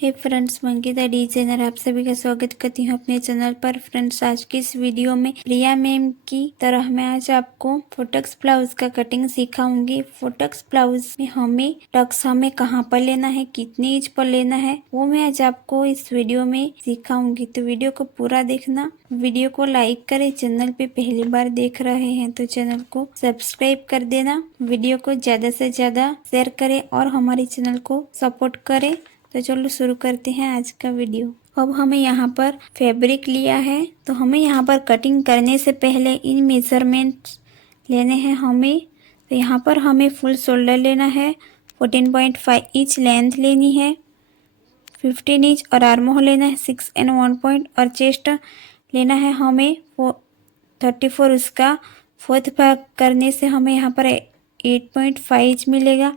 हे friends, मंकिता designer आप सभी का स्वागत करती हूँ अपने चैनल पर। फ्रेंड्स, आज की इस वीडियो में प्रिया मैम की तरह मैं आज आपको फोटक्स ब्लाउज का कटिंग सिखाऊंगी। फोटक्स ब्लाउज में हमें टक्स कहाँ पर लेना है, कितनी इंच पर लेना है, वो मैं आज आपको इस वीडियो में सिखाऊंगी। तो वीडियो को पूरा देखना, वीडियो को लाइक करें। चैनल पे पहली बार देख रहे हैं तो चैनल को सब्सक्राइब कर देना, वीडियो को ज्यादा से ज्यादा शेयर करें और हमारे चैनल को सपोर्ट करें। तो चलो शुरू करते हैं आज का वीडियो। अब हमें यहाँ पर फैब्रिक लिया है, तो हमें यहाँ पर कटिंग करने से पहले इन मेजरमेंट्स लेने हैं हमें। तो यहाँ पर हमें फुल शोल्डर लेना है, 14.5 इंच लेंथ लेनी है, 15 इंच और आर्म होल लेना है 6 and 1 पॉइंट और चेस्ट लेना है हमें 34। उसका फोर्थ भाग करने से हमें यहाँ पर 8.5 इंच मिलेगा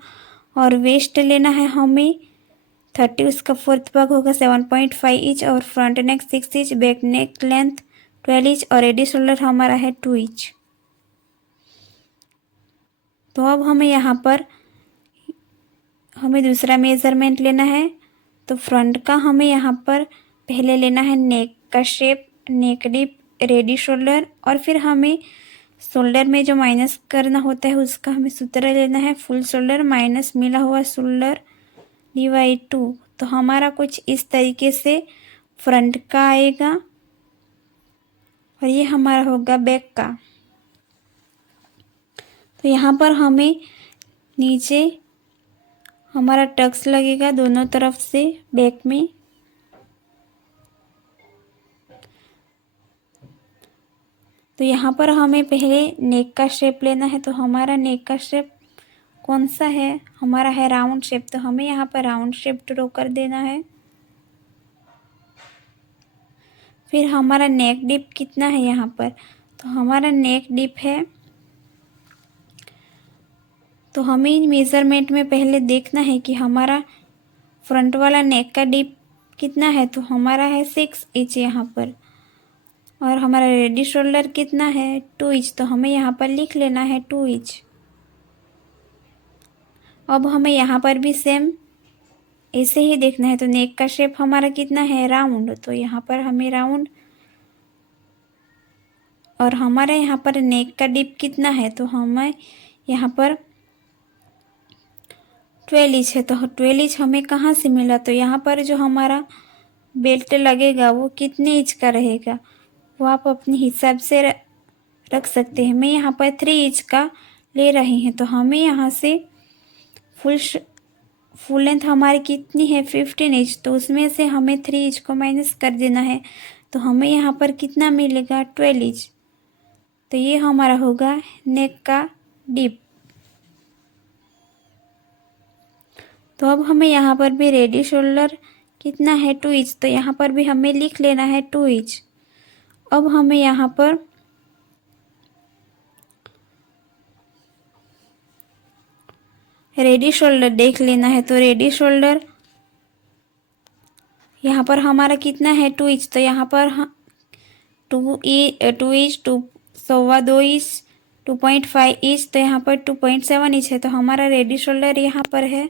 और वेस्ट लेना है हमें 30। उसका फोर्थ भाग होगा 7.5 इंच और फ्रंट नेक 6 inch, back neck length 12 inch और एडी शोल्डर हमारा है 2 इंच। तो अब हमें यहाँ पर दूसरा मेजरमेंट लेना है। तो फ्रंट का हमें यहाँ पर पहले लेना है नेक का शेप, नेक डीप, रेडी शोल्डर और फिर हमें शोल्डर में जो माइनस करना होता है उसका हमें सूत्र लेना है। फुल शोल्डर माइनस मिला हुआ शोल्डर डिवाइड 2। तो हमारा कुछ इस तरीके से फ्रंट का आएगा और ये हमारा होगा बैक का। तो यहाँ पर हमें नीचे हमारा टक्स लगेगा दोनों तरफ से बैक में। तो यहाँ पर हमें पहले नेक का शेप लेना है। तो हमारा नेक का शेप कौन सा है, हमारा है राउंड शेप। तो हमें यहाँ पर राउंड शेप ड्रॉ कर देना है। फिर हमारा नेक डिप कितना है यहाँ पर, तो हमारा नेक डिप है, तो हमें इन मेज़रमेंट में पहले देखना है कि हमारा फ्रंट वाला नेक का डिप कितना है। तो हमारा है 6 इंच यहाँ पर और हमारा रेडी शोल्डर कितना है 2 इंच। तो हमें यहाँ पर लिख लेना है 2 इंच। अब हमें यहाँ पर भी सेम ऐसे ही देखना है। तो नेक का शेप हमारा कितना है राउंड, तो यहाँ पर हमें राउंड और हमारे यहाँ पर नेक का डिप कितना है, तो हमें यहाँ पर 12 इंच है। तो 12 इंच हमें कहाँ से मिला, तो यहाँ पर जो हमारा बेल्ट लगेगा वो कितने इंच का रहेगा वो आप अपने हिसाब से रख सकते हैं। मैं यहाँ पर 3 इंच का ले रही हैं। तो हमें यहाँ से फुल लेंथ हमारी कितनी है 15 इंच, तो उसमें से हमें 3 इंच को माइनस कर देना है। तो हमें यहाँ पर कितना मिलेगा 12 इंच। तो ये हमारा होगा नेक का डिप। तो अब हमें यहाँ पर भी रेडी शोल्डर कितना है 2 इंच। तो यहाँ पर भी हमें लिख लेना है 2 इंच। अब हमें यहाँ पर रेडी शोल्डर देख लेना है। तो रेडी शोल्डर यहाँ पर हमारा कितना है 2 इंच। तो यहाँ पर 2 इंच, 2 इंच, 2.5 इंच, तो यहाँ पर 2.7 इंच है। तो हमारा रेडी शोल्डर यहाँ पर है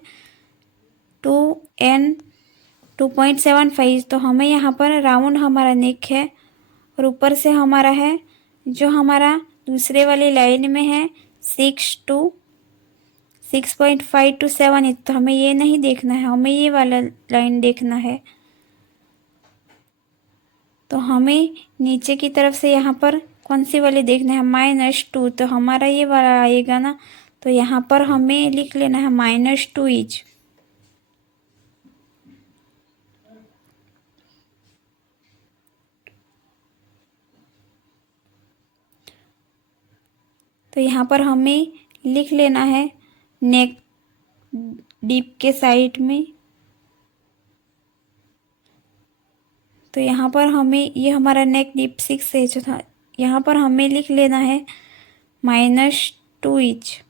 2 and 2.75। तो हमें यहाँ पर राउंड हमारा नेक है और ऊपर से हमारा है जो हमारा दूसरे वाली लाइन में है 6.5 to 7 इंच। तो हमें ये नहीं देखना है, हमें ये वाला लाइन देखना है। तो हमें नीचे की तरफ से यहाँ पर कौन सी वाली देखना है -2। तो हमारा ये वाला आएगा ना, तो यहाँ पर हमें लिख लेना है -2 इंच। तो यहाँ पर हमें लिख लेना है नेक डीप के साइड में। तो यहाँ पर हमें ये हमारा नेक डीप 6 है जो था, यहाँ पर हमें लिख लेना है -2 इंच।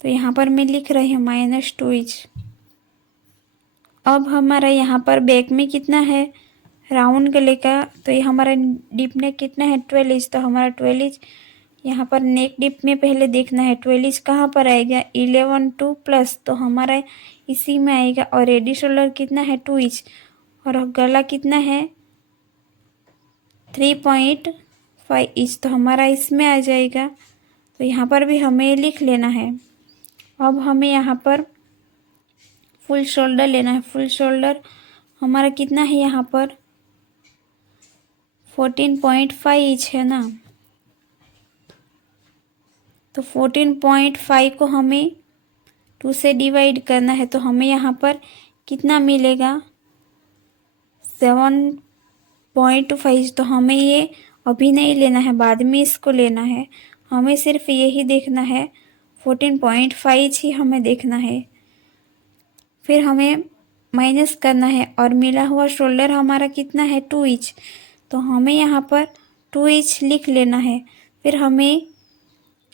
तो यहाँ पर मैं लिख रही हूँ -2 इंच। अब हमारा यहाँ पर बैक में कितना है राउंड गले का, तो ये हमारा डीप नेक कितना है 12 इंच। तो हमारा 12 इंच यहाँ पर नेक डिप में पहले देखना है 12 इंच कहाँ पर आएगा, 11 2 प्लस, तो हमारा इसी में आएगा। और रेडी शोल्डर कितना है 2 इंच, और गला कितना है 3.5 इंच, तो हमारा इसमें आ जाएगा। तो यहाँ पर भी हमें लिख लेना है। अब हमें यहाँ पर फुल शोल्डर लेना है। फुल शोल्डर हमारा कितना है यहाँ पर 14.5 इंच है ना, तो 14.5 को हमें 2 से डिवाइड करना है। तो हमें यहाँ पर कितना मिलेगा 7.25। तो हमें ये अभी नहीं लेना है, बाद में इसको लेना है। हमें सिर्फ यही देखना है 14.5 ही हमें देखना है। फिर हमें माइनस करना है और मिला हुआ शोल्डर हमारा कितना है 2 इंच, तो हमें यहाँ पर 2 इंच लिख लेना है। फिर हमें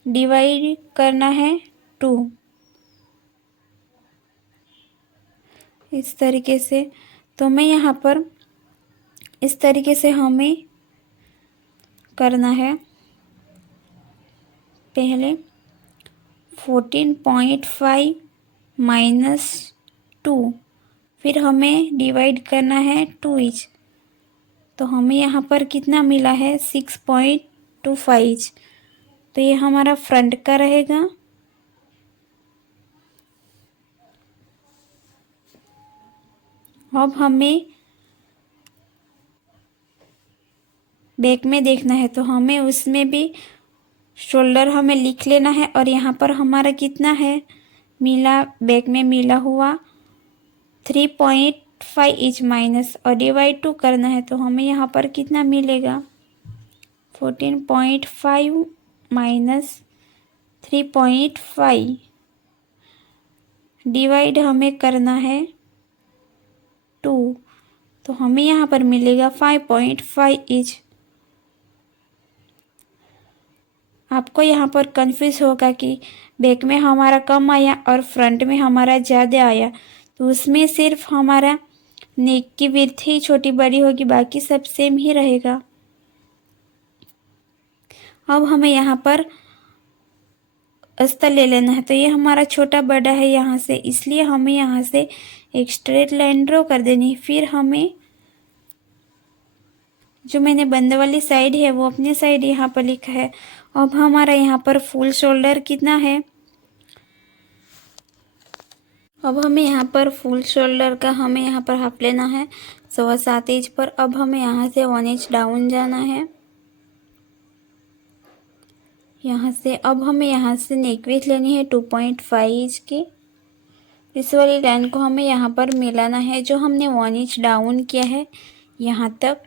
डिवाइड करना है 2 इस तरीके से। तो मैं यहाँ पर इस तरीके से हमें करना है। पहले 14.5 माइनस 2, फिर हमें डिवाइड करना है 2 इंच, तो हमें यहाँ पर कितना मिला है 6.25 इंच। तो ये हमारा फ्रंट का रहेगा। अब हमें बैक में देखना है, तो हमें उसमें भी शोल्डर हमें लिख लेना है। और यहाँ पर हमारा कितना है मिला, बैक में मिला हुआ 3.5 इंच माइनस और डिवाइड 2 करना है। तो हमें यहाँ पर कितना मिलेगा 14.5 माइनस 3.5 डिवाइड हमें करना है 2, तो हमें यहाँ पर मिलेगा 5.5 इंच। आपको यहाँ पर कंफ्यूज होगा कि बैक में हमारा कम आया और फ्रंट में हमारा ज़्यादा आया, तो उसमें सिर्फ हमारा नेक की विड्थ ही छोटी बड़ी होगी, बाकी सब सेम ही रहेगा। अब हमें यहाँ पर अस्तर ले लेना है। तो ये हमारा छोटा बड़ा है यहाँ से, इसलिए हमें यहाँ से एक स्ट्रेट लाइन ड्रॉ कर देनी है। फिर हमें जो मैंने बंद वाली साइड है वो अपनी साइड यहाँ पर लिखा है। अब हमारा यहाँ पर फुल शोल्डर कितना है, अब हमें यहाँ पर फुल शोल्डर का हमें यहाँ पर हाफ लेना है 7.25 इंच पर। अब हमें यहाँ से 1 इंच डाउन जाना है यहाँ से। अब हमें यहाँ से नेक विड्थ लेनी है 2.5 इंच की। इस वाली लाइन को हमें यहाँ पर मिलाना है, जो हमने 1 इंच डाउन किया है यहाँ तक।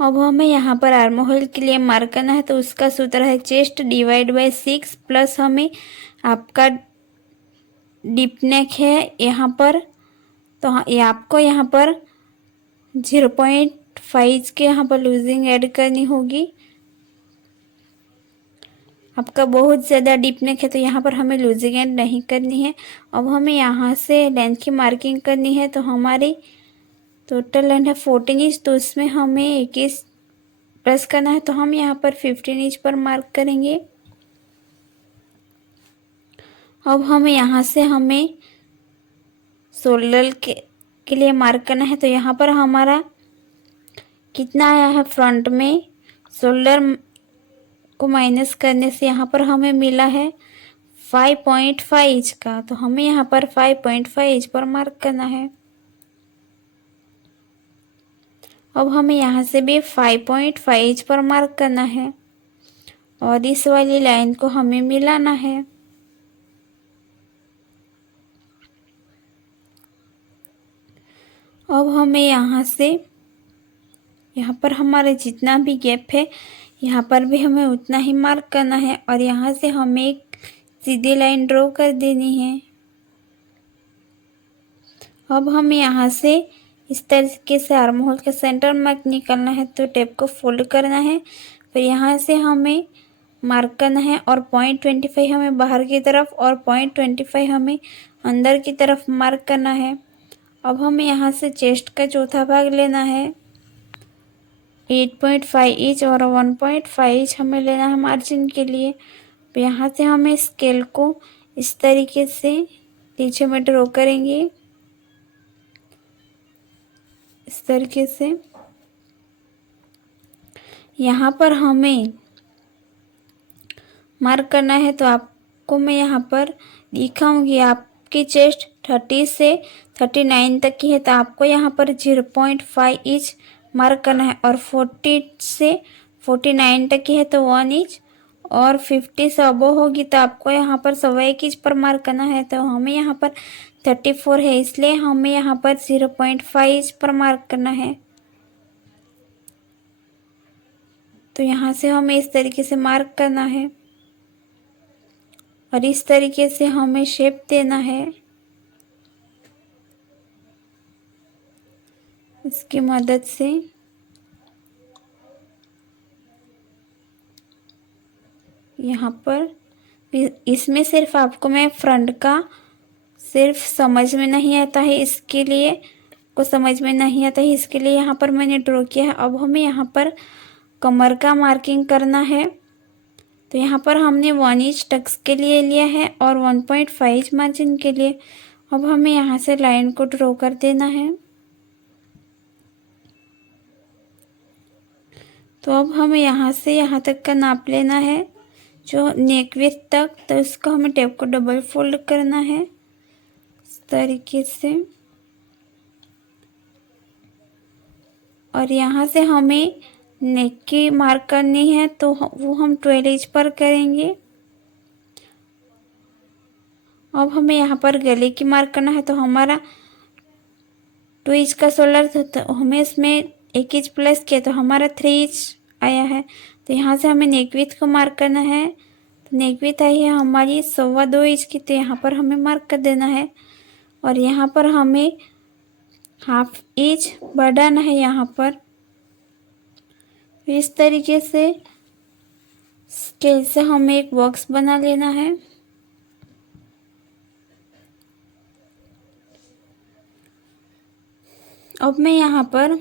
अब हमें यहाँ पर आर्म होल के लिए मार्क करना है, तो उसका सूत्र है चेस्ट डिवाइड बाय 6 प्लस हमें आपका डीप नेक है यहाँ पर, तो ये आपको यहाँ पर 0.5 के यहाँ पर लूजिंग ऐड करनी होगी। आपका बहुत ज़्यादा डीप नेक है तो यहाँ पर हमें लूजिंग ऐड नहीं करनी है। अब हमें यहाँ से लेंथ की मार्किंग करनी है, तो हमारी टोटल लेंथ है 14 इंच, तो उसमें हमें 21 प्लस करना है, तो हम यहाँ पर 15 इंच पर मार्क करेंगे। अब हमें यहाँ से हमें शोल्डर के लिए मार्क करना है, तो यहाँ पर हमारा कितना आया है फ्रंट में, शोल्डर को माइनस करने से यहाँ पर हमें मिला है 5.5 इंच का, तो हमें यहाँ पर 5.5 इंच पर मार्क करना है। अब हमें यहाँ से भी 5.5 इंच पर मार्क करना है और इस वाली लाइन को हमें मिलाना है। अब हमें यहाँ से यहाँ पर हमारा जितना भी गैप है यहाँ पर भी हमें उतना ही मार्क करना है और यहाँ से हमें एक सीधी लाइन ड्रॉ कर देनी है। अब हमें यहाँ से इस तरीके से आर्म होल का सेंटर मार्क निकालना है, तो टेप को फोल्ड करना है, फिर यहाँ से हमें मार्क करना है और 0.25 हमें बाहर की तरफ और 0.25 हमें अंदर की तरफ मार्क करना है। अब हमें यहाँ से चेस्ट का चौथा भाग लेना है 8.5 इंच और 1.5 इंच हमें लेना है मार्जिन के लिए। तो यहाँ से हमें स्केल को इस तरीके से नीचे में ड्रॉ करेंगे, इस तरीके से। यहाँ पर हमें मार्क करना है, तो आपको मैं यहाँ पर दिखाऊंगी। आपकी चेस्ट 30 से 39 तक की है, तो आपको यहाँ पर 0.5 इंच मार्क करना है। और 40 से 49 तक की है तो 1 इंच, और 50 से अबो होगी तो आपको यहाँ पर 1.25 इंच पर मार्क करना है। तो हमें यहाँ पर 34 है, इसलिए हमें यहाँ पर 0.5 इंच पर मार्क करना है। तो यहाँ से हमें इस तरीके से मार्क करना है और इस तरीके से हमें शेप देना है। इसकी मदद से यहाँ पर इसमें सिर्फ आपको मैं फ्रंट का सिर्फ समझ में नहीं आता है, इसके लिए को समझ में नहीं आता है, इसके लिए यहाँ पर मैंने ड्रॉ किया है। अब हमें यहाँ पर कमर का मार्किंग करना है। तो यहाँ पर हमने 1 इंच टक्स के लिए लिया है और 1.5 इंच मार्जिन के लिए। अब हमें यहाँ से लाइन को ड्रॉ कर देना है। तो अब हमें यहाँ से यहाँ तक का नाप लेना है, जो नेक विड्थ तक। तो इसको हमें टेप को डबल फोल्ड करना है इस तरीके से, और यहाँ से हमें नेक की मार्क करनी है, तो वो हम 12 इंच पर करेंगे। अब हमें यहाँ पर गले की मार्क करना है, तो हमारा 2 इंच का शोल्डर था, तो हमें इसमें 1 इंच प्लस किया तो हमारा 3 इंच आया है। तो यहाँ से हमें नेक विड्थ को मार्क करना है। तो नेक विड्थ आई है हमारी 2.25 इंच की, तो यहाँ पर हमें मार्क कर देना है। और यहाँ पर हमें 1/2 इंच बढ़ाना है यहाँ पर। इस तरीके से स्केल से हमें एक बॉक्स बना लेना है। अब मैं यहाँ पर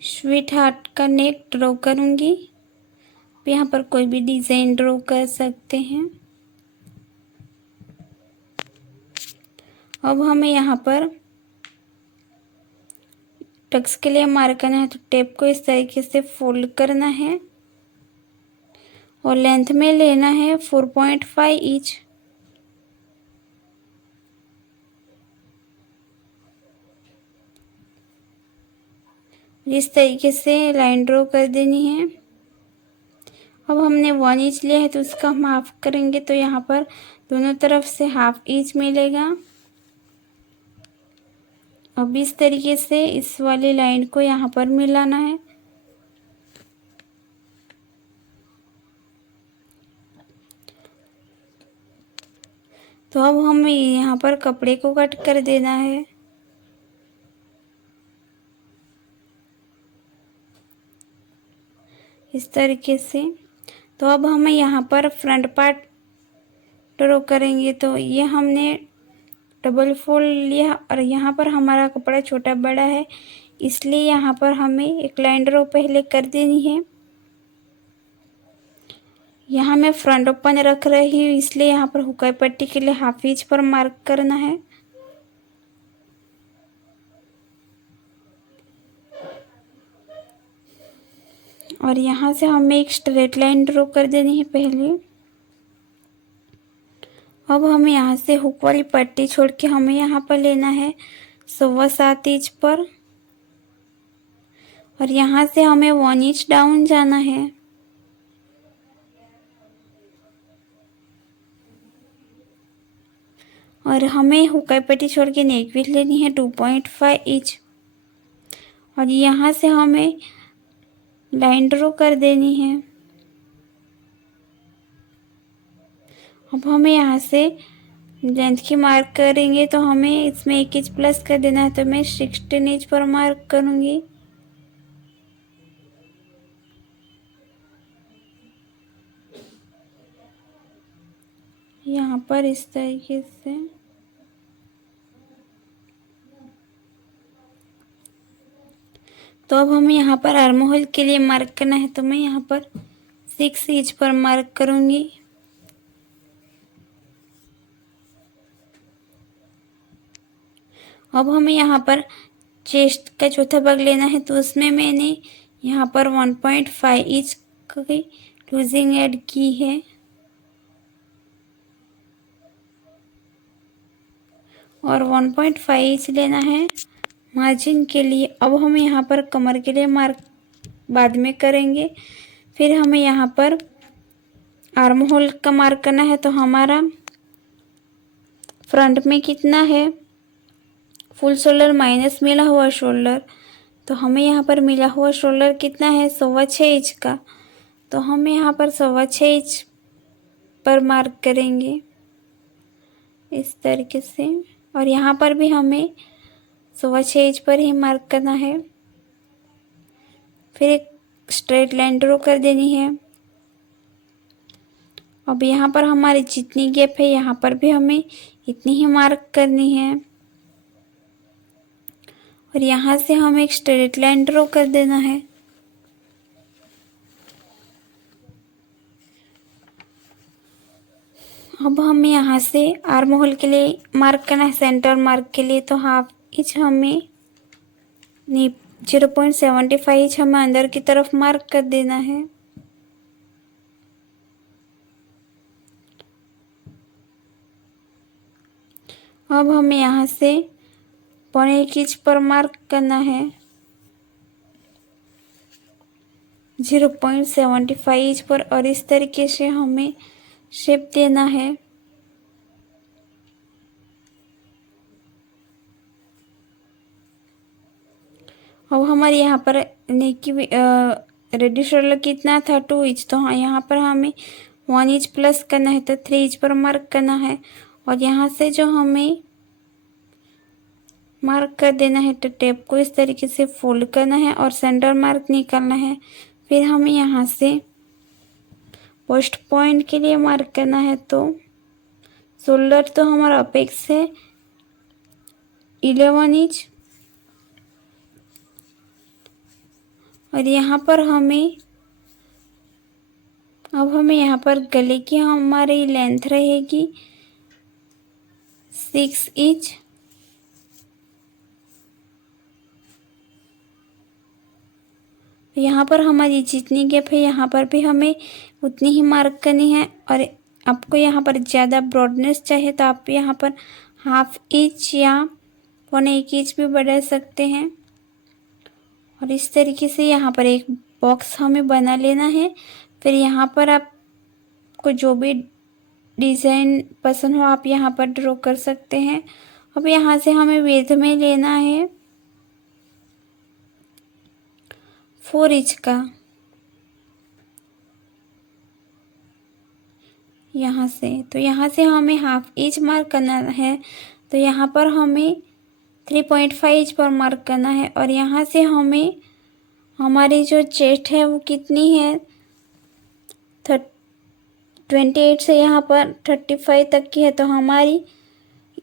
स्वीट हार्ट का नेक ड्रॉ करूँगी। यहाँ पर कोई भी डिज़ाइन ड्रॉ कर सकते हैं। अब हमें यहाँ पर टक्स के लिए मार्क करना है, तो टेप को इस तरीके से फोल्ड करना है और लेंथ में लेना है 4.5 इंच। इस तरीके से लाइन ड्रॉ कर देनी है। अब हमने 1 इंच लिया है, तो उसका हम हाफ करेंगे, तो यहाँ पर दोनों तरफ से 1/2 इंच मिलेगा। अब इस तरीके से इस वाली लाइन को यहाँ पर मिलाना है। तो अब हमें यहाँ पर कपड़े को कट कर देना है। इस तरीके से। तो अब हमें यहाँ पर फ्रंट पार्ट ड्रॉ करेंगे। तो ये हमने डबल फोल्ड लिया और यहाँ पर हमारा कपड़ा छोटा बड़ा है, इसलिए यहाँ पर हमें एक लाइन ड्रॉ पहले कर देनी है। यहाँ मैं फ्रंट ओपन रख रही हूँ, इसलिए यहाँ पर हुकाई पट्टी के लिए 1/2 इंच पर मार्क करना है। और यहाँ से हमें एक स्ट्रेट लाइन ड्रॉ कर देनी है पहले। अब हमें यहाँ से हुक वाली पट्टी छोड़ के हमें यहाँ पर लेना है 7.25 इंच पर, और यहाँ से हमें 1 इंच डाउन जाना है। और हमें हुकाई पट्टी छोड़ के नेक विड्थ लेनी है 2.5 इंच, और यहाँ से हमें लाइन ड्रॉ कर देनी है। अब हमें यहाँ से लेंथ की मार्क करेंगे, तो हमें इसमें 1 इंच प्लस कर देना है, तो मैं 16 इंच पर मार्क करूँगी। यहाँ पर इस तरीके से। तो अब हमें यहाँ पर आर्म होल के लिए मार्क करना है, तो मैं यहाँ पर 6 इंच पर मार्क करूँगी। अब हमें यहाँ पर चेस्ट का चौथा भाग लेना है, तो उसमें मैंने यहाँ पर 1.5 इंच की लूजिंग ऐड की है और 1.5 इंच लेना है मार्जिन के लिए। अब हम यहाँ पर कमर के लिए मार्क बाद में करेंगे। फिर हमें यहाँ पर आर्म होल का मार्क करना है, तो हमारा फ्रंट में कितना है, फुल शोल्डर माइनस मिला हुआ शोल्डर, तो हमें यहाँ पर मिला हुआ शोल्डर कितना है, 6.25 इंच का। तो हम यहाँ पर 6.25 इंच पर मार्क करेंगे इस तरीके से, और यहाँ पर भी हमें 6.25 इंच पर ही मार्क करना है। फिर एक स्ट्रेट लाइन ड्रॉ कर देनी है। अब यहाँ पर हमारी जितनी गैप है यहाँ पर भी हमें इतनी ही मार्क करनी है और यहाँ से हमें एक स्ट्रेट लाइन ड्रॉ कर देना है। अब हमें यहाँ से आर्म होल के लिए मार्क करना है, सेंटर मार्क के लिए, तो हाफ इंच हमें 0.75 इंच हमें अंदर की तरफ मार्क कर देना है। अब हमें यहाँ से 0.25 इंच पर मार्क करना है, 0.75 इंच पर, और इस तरीके से हमें शेप देना है। अब हमारे यहाँ पर नेक की रेडी शोल्डर कितना था, 2 इंच, तो हाँ यहाँ पर हमें 1 इंच प्लस करना है, तो 3 इंच पर मार्क करना है। और यहाँ से जो हमें मार्क कर देना है, तो टेप को इस तरीके से फोल्ड करना है और सेंटर मार्क निकालना है। फिर हमें यहाँ से पोस्ट पॉइंट के लिए मार्क करना है, तो शोल्डर तो हमारा अपेक्स है 11 इंच, और यहाँ पर हमें अब हमें यहाँ पर गले की हमारी लेंथ रहेगी 6 इंच। यहाँ पर हमारी जितनी गैप है यहाँ पर भी हमें उतनी ही मार्क करनी है, और आपको यहाँ पर ज़्यादा ब्रॉडनेस चाहिए तो आप यहाँ पर हाफ इंच या 0.25 इंच भी बढ़ा सकते हैं। और इस तरीके से यहाँ पर एक बॉक्स हमें बना लेना है। फिर यहाँ पर आपको जो भी डिज़ाइन पसंद हो आप यहाँ पर ड्रॉ कर सकते हैं। अब यहाँ से हमें विड्थ में लेना है 4 इंच का, यहाँ से, तो यहाँ से हमें हाफ इंच मार्क करना है, तो यहाँ पर हमें 3.5 इंच पर मार्क करना है। और यहाँ से हमें हमारी जो चेस्ट है वो कितनी है, 28 से यहाँ पर 35 तक की है, तो हमारी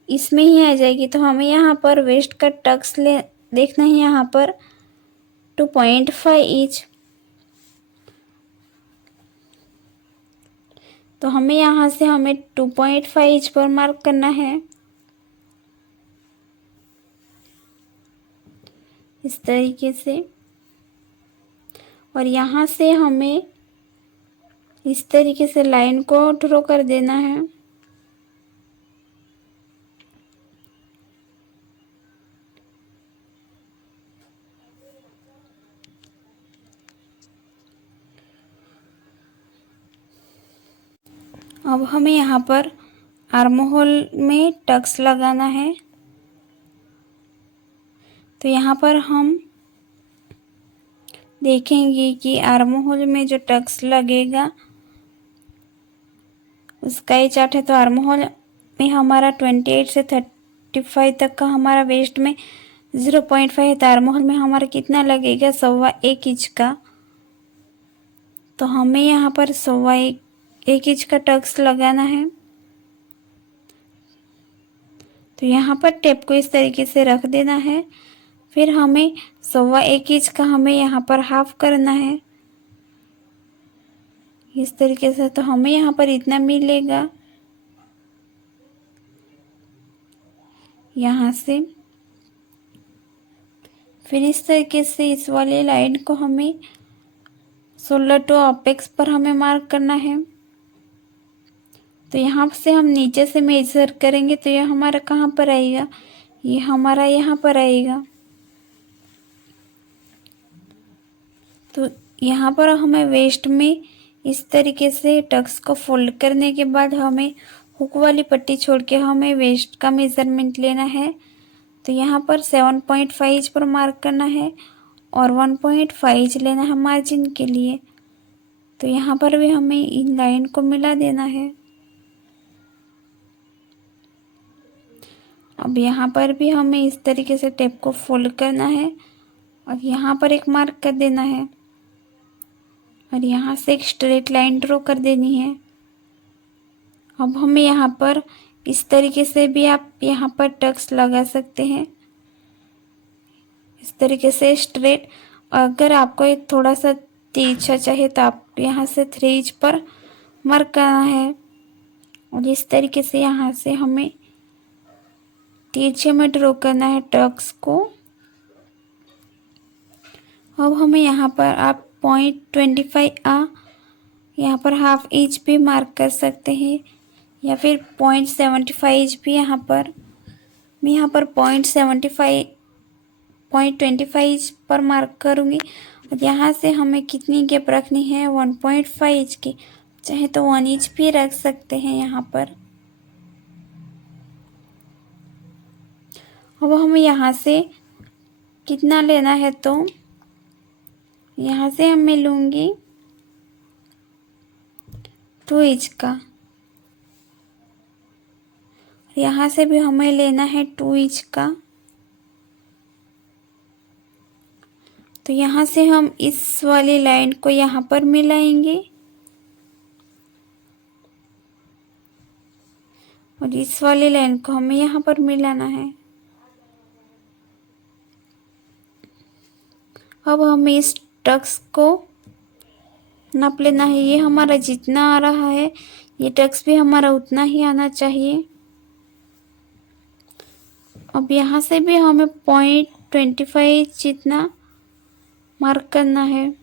इसमें ही आ जाएगी। तो हमें यहाँ पर वेस्ट का टक्स देखना है, यहाँ पर 2.5 इंच, तो हमें यहाँ से हमें 2.5 इंच पर मार्क करना है इस तरीके से। और यहाँ से हमें इस तरीके से लाइन को ड्रॉ कर देना है। अब हमें यहाँ पर आर्म होल में टक्स लगाना है, तो यहाँ पर हम देखेंगे कि आर्म होल में जो टक्स लगेगा उसका ये चार्ट है। तो आर्म होल में हमारा 28 से 35 तक का हमारा वेस्ट में 0.5 है, तो आर्म होल में हमारा कितना लगेगा, 1.25 इंच का। तो हमें यहाँ पर 1.25 इंच का टक्स लगाना है। तो यहाँ पर टेप को इस तरीके से रख देना है। फिर हमें 1.25 इंच का हमें यहाँ पर हाफ करना है इस तरीके से। तो हमें यहाँ पर इतना मिलेगा यहाँ से। फिर इस तरीके से इस वाले लाइन को हमें 16 टू अपेक्स पर हमें मार्क करना है। तो यहाँ से हम नीचे से मेजर करेंगे तो यह हमारा कहाँ पर आएगा, ये हमारा यहाँ पर आएगा। तो यहाँ पर हमें वेस्ट में इस तरीके से टक्स को फोल्ड करने के बाद हमें हुक वाली पट्टी छोड़ के हमें वेस्ट का मेज़रमेंट लेना है। तो यहाँ पर 7.5 इंच पर मार्क करना है और 1.5 इंच लेना है मार्जिन के लिए। तो यहाँ पर भी हमें इन लाइन को मिला देना है। अब यहाँ पर भी हमें इस तरीके से टेप को फोल्ड करना है और यहाँ पर एक मार्क कर देना है और यहाँ से एक स्ट्रेट लाइन ड्रॉ कर देनी है। अब हमें यहाँ पर इस तरीके से भी आप यहाँ पर टक्स लगा सकते हैं, इस तरीके से स्ट्रेट। अगर आपको ये थोड़ा सा तिरछा चाहिए तो आप यहाँ से 3 इंच पर मार्क करना है और इस तरीके से यहाँ से हमें तिरछे में ड्रॉ करना है टक्स को। अब हमें यहाँ पर आप 0.25 यहाँ पर हाफ इंच भी मार्क कर सकते हैं या फिर 0.75 इंच भी यहाँ पर। मैं यहाँ पर 0.25 इंच पर मार्क करूँगी और यहाँ से हमें कितनी गैप रखनी है, 1.5 इंच की। चाहे तो 1 इंच भी रख सकते हैं यहाँ पर। अब हमें यहाँ से कितना लेना है, तो यहाँ से मैं लूँगी 2 इंच का, यहाँ से भी हमें लेना है 2 इंच का। तो यहाँ से हम इस वाली लाइन को यहाँ पर मिलाएंगे और इस वाली लाइन को हमें यहाँ पर मिलाना है। अब हमें इस टक्स को नाप लेना है। ये हमारा जितना आ रहा है ये टक्स भी हमारा उतना ही आना चाहिए। अब यहाँ से भी हमें 0.25 जितना मार्क करना है।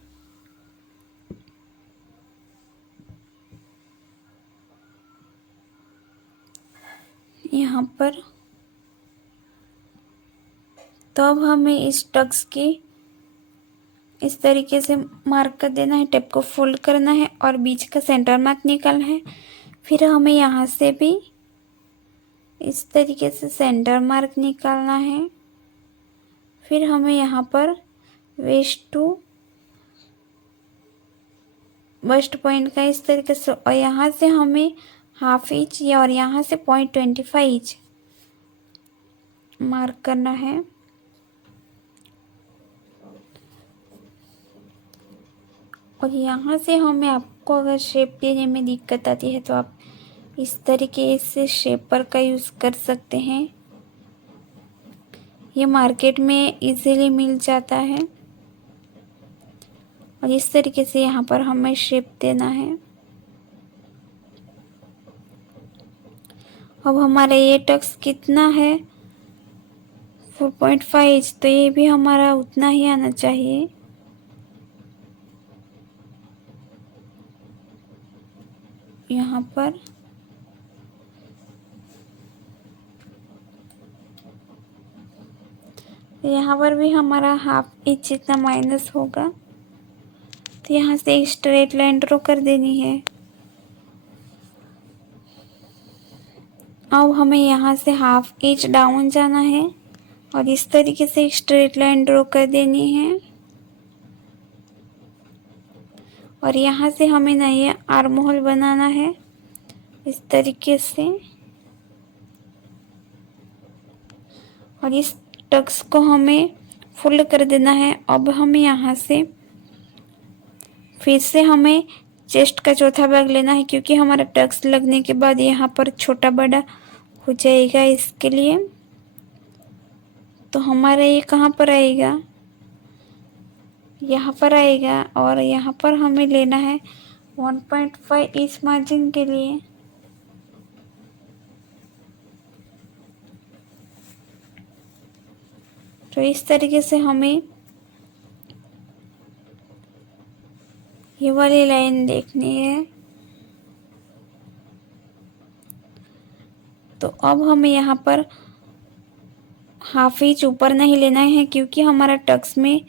यहाँ पर तो अब हमें इस टक्स की इस तरीके से मार्क कर देना है, टेप को फोल्ड करना है और बीच का सेंटर मार्क निकालना है। फिर हमें यहाँ से भी इस तरीके से सेंटर मार्क निकालना है। फिर हमें यहाँ पर बस्ट पॉइंट का इस तरीके से और यहाँ से हमें हाफ इंच और यहाँ से 0.25 इंच मार्क करना है। और यहाँ से हमें, आपको अगर शेप देने में दिक्कत आती है तो आप इस तरीके से शेपर का यूज़ कर सकते हैं। ये मार्केट में इजीली मिल जाता है और इस तरीके से यहाँ पर हमें शेप देना है। अब हमारा ये टक्स कितना है, 4.5 इंच, तो ये भी हमारा उतना ही आना चाहिए। यहाँ पर भी हमारा हाफ इंच जितना माइनस होगा। तो यहाँ से एक स्ट्रेट लाइन ड्रॉ कर देनी है। अब हमें यहाँ से हाफ इंच डाउन जाना है और इस तरीके से एक स्ट्रेट लाइन ड्रॉ कर देनी है। और यहाँ से हमें नया आर्म होल बनाना है इस तरीके से और इस टक्स को हमें फोल्ड कर देना है। अब हमें यहाँ से फिर से हमें चेस्ट का चौथा भाग लेना है, क्योंकि हमारा टक्स लगने के बाद यहाँ पर छोटा बड़ा हो जाएगा, इसके लिए। तो हमारा ये कहाँ पर आएगा, यहाँ पर आएगा। और यहाँ पर हमें लेना है 1.5 इस मार्जिन के लिए। तो इस तरीके से हमें ये वाली लाइन देखनी है। तो अब हमें यहाँ पर हाफ इंच ऊपर नहीं लेना है क्योंकि हमारा टक्स में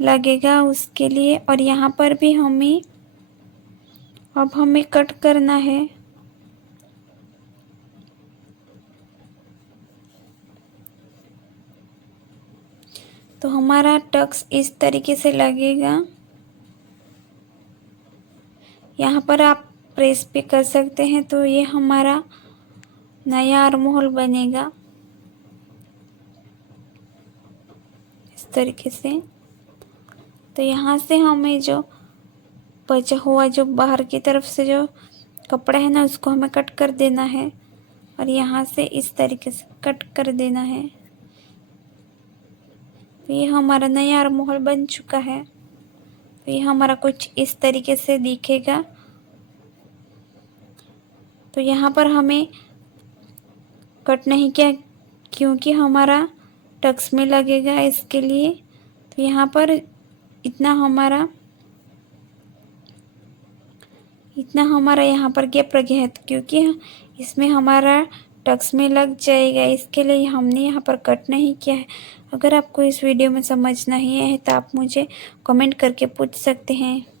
लगेगा उसके लिए। और यहाँ पर भी अब हमें कट करना है। तो हमारा टक्स इस तरीके से लगेगा। यहाँ पर आप प्रेस भी कर सकते हैं। तो ये हमारा नया आर्म होल बनेगा इस तरीके से। तो यहाँ से हमें जो बचा हुआ जो बाहर की तरफ से जो कपड़ा है ना, उसको हमें कट कर देना है और यहाँ से इस तरीके से कट कर देना है। तो ये हमारा नया आर्म होल बन चुका है। तो ये हमारा कुछ इस तरीके से दिखेगा। तो यहाँ पर हमें कट नहीं किया क्योंकि हमारा टक्स में लगेगा इसके लिए। तो यहाँ पर इतना हमारा यहाँ पर गैप रख गया है क्योंकि इसमें हमारा टक्स में लग जाएगा, इसके लिए हमने यहाँ पर कट नहीं किया है। अगर आपको इस वीडियो में समझ नहीं है तो आप मुझे कमेंट करके पूछ सकते हैं।